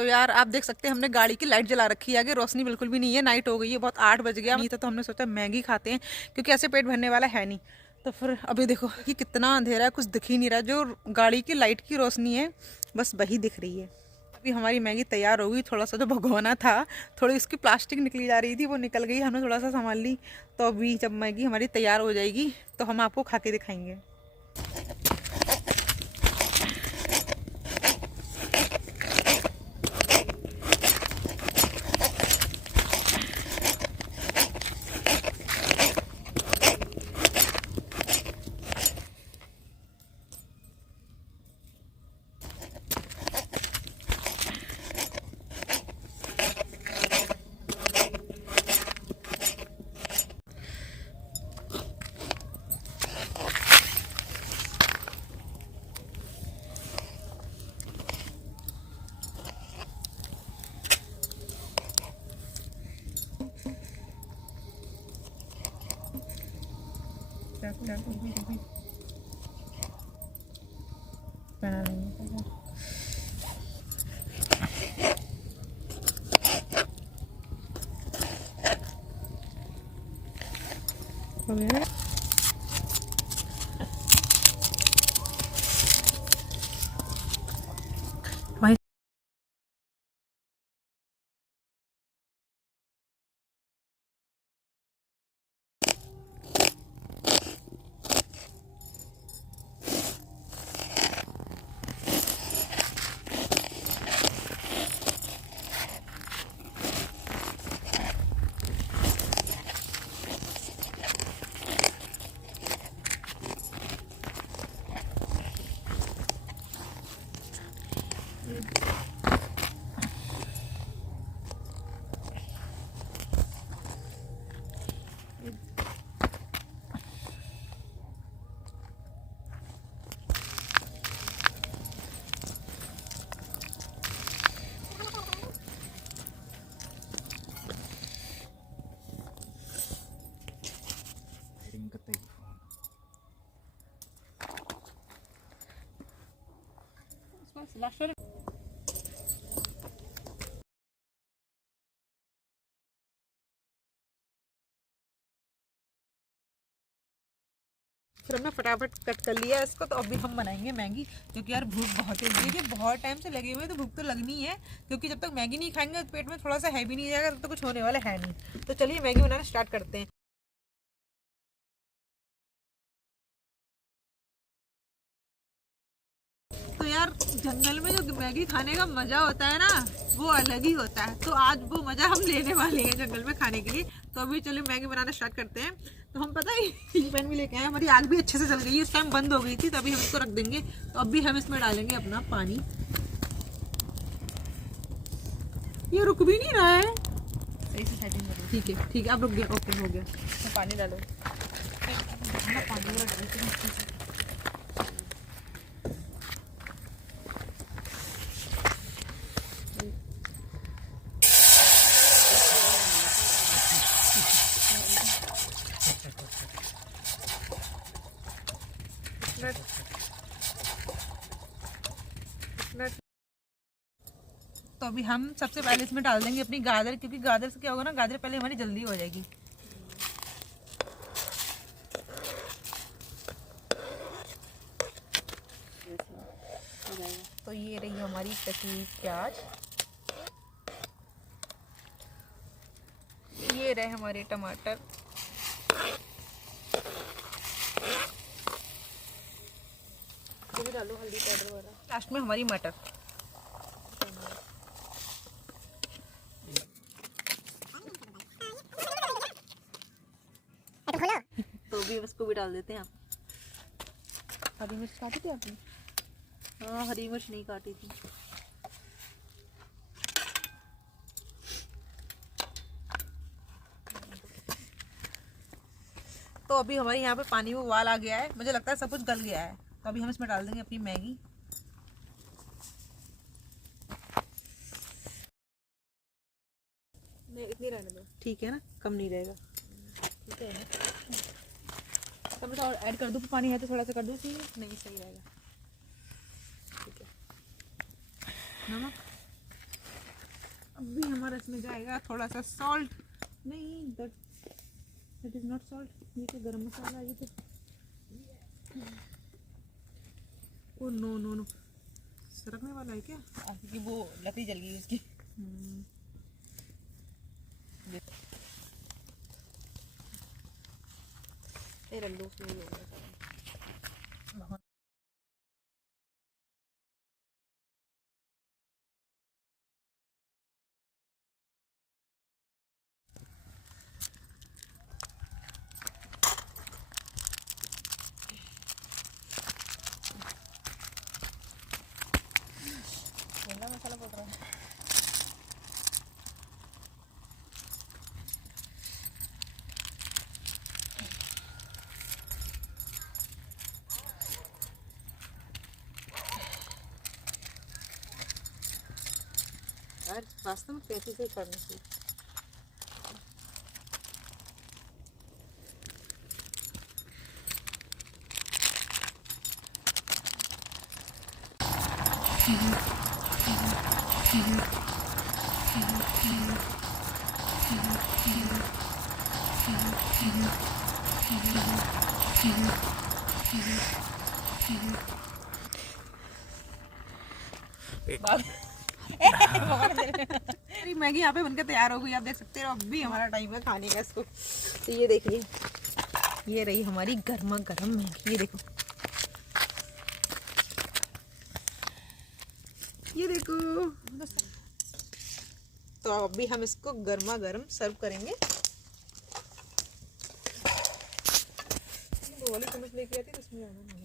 तो यार आप देख सकते हैं हमने गाड़ी की लाइट जला रखी है, आगे रोशनी बिल्कुल भी नहीं है, नाइट हो गई है, बहुत 8 बज गया नहीं था, तो हमने सोचा मैगी खाते हैं क्योंकि ऐसे पेट भरने वाला है नहीं। तो फिर अभी देखो कि कितना अंधेरा है, कुछ दिख ही नहीं रहा, जो गाड़ी की लाइट की रोशनी है बस वही दिख रही है। अभी हमारी मैगी तैयार हो गई, थोड़ा सा जो भगोना था, थोड़ी उसकी प्लास्टिक निकली जा रही थी, वो निकल गई, हमने थोड़ा सा संभाल ली। तो अभी जब मैगी हमारी तैयार हो जाएगी तो हम आपको खा के दिखाएंगे। भाई फिर हमने फटाफट कट कर लिया इसको, तो अभी हम बनाएंगे मैगी, क्योंकि यार भूख बहुत है, ये बहुत टाइम से लगे हुए तो भूख तो लगनी है, क्योंकि जब तक मैगी नहीं खाएंगे तो पेट में थोड़ा सा हैवी नहीं जाएगा, तब तो कुछ होने वाला है नहीं। तो चलिए मैगी बनाना स्टार्ट करते हैं। तो यार जंगल में जो मैगी खाने का मजा होता है ना, वो अलग ही होता है, तो आज वो मजा हम लेने वाले हैं जंगल में खाने के लिए। तो अभी चलिए मैगी बनाना स्टार्ट करते हैं। तो हम पता है पैन भी लेके आए, हमारी आग भी अच्छे से चल गई है, इस टाइम बंद हो गई थी, तो अभी हम इसको रख देंगे। तो अभी हम इसमें डालेंगे अपना पानी, ये रुक भी नहीं रहा है, सही से सेटिंग करो। ठीक है ठीक है, अब रुक गया, ओके हो गया। तो पानी डालो, पानी तो अभी हम सबसे पहले इसमें डाल देंगे अपनी गाजर, क्योंकि गाजर से क्या होगा ना, गाजर पहले हमारी जल्दी हो जाएगी। तो ये रही हमारी कटी प्याज, ये रहे हमारे टमाटर, ये भी डालो हल्दी पाउडर वाला, लास्ट में हमारी मटर। तो भी इसको भी डाल देते हैं। आप हरी मिर्च काटी थी आपने? हाँ हरी मिर्च नहीं काटी थी। तो अभी हमारे यहाँ पे पानी में उबाल आ गया है, मुझे लगता है सब कुछ गल गया है। तो अभी हम इसमें डाल देंगे अपनी मैगी। नहीं इतनी रहने दो, ठीक है ना, कम नहीं रहेगा, ठीक है ना। तो और ऐड कर दूँ, पानी है तो थोड़ा सा कर दूँ, नहीं सही रहेगा, ठीक है। नमक अभी हमारा इसमें जाएगा थोड़ा सा सॉल्ट। नहीं, दैट इज नॉट सॉल्ट, ये तो गरम मसाला है। ये तो ओ नो नो नो, सरकने वाला है क्या? क्योंकि वो लकड़ी जल गई उसकी। ये रख दो उसमें ही होगा। मसाला पड़ रहा है। यार वास्तव में कैसे से करना चाहिए। मैगी यहाँ पे बनकर तैयार हो गई, आप देख सकते हो। अभी हमारा टाइम है खाने का इसको। तो ये देखिए, ये रही हमारी गर्मा गर्म मैगी। ये देखो, ये देखो। तो अभी हम इसको गर्मा गर्म सर्व करेंगे। वो वाली चम्मच लेके आती तो इसमें आना नहीं।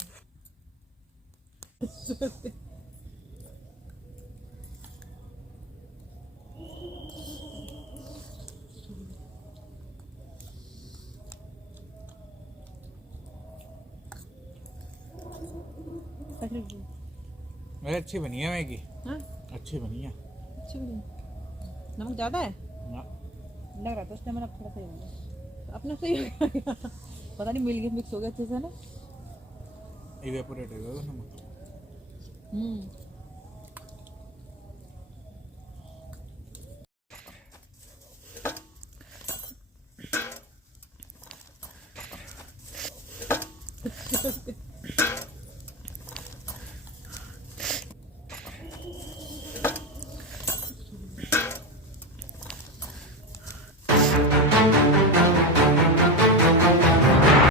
अरे अच्छी बनी है मैगी। हाँ? अच्छी बनी है। अच्छी बनी। नमक ज़्यादा है? ना। लग रहा था उसने, नमक थोड़ा सही हो गया अपने सही हो गया। पता नहीं मिल गया, मिक्स हो गया अच्छे से ना। इवेपोरेट हो गया नमक।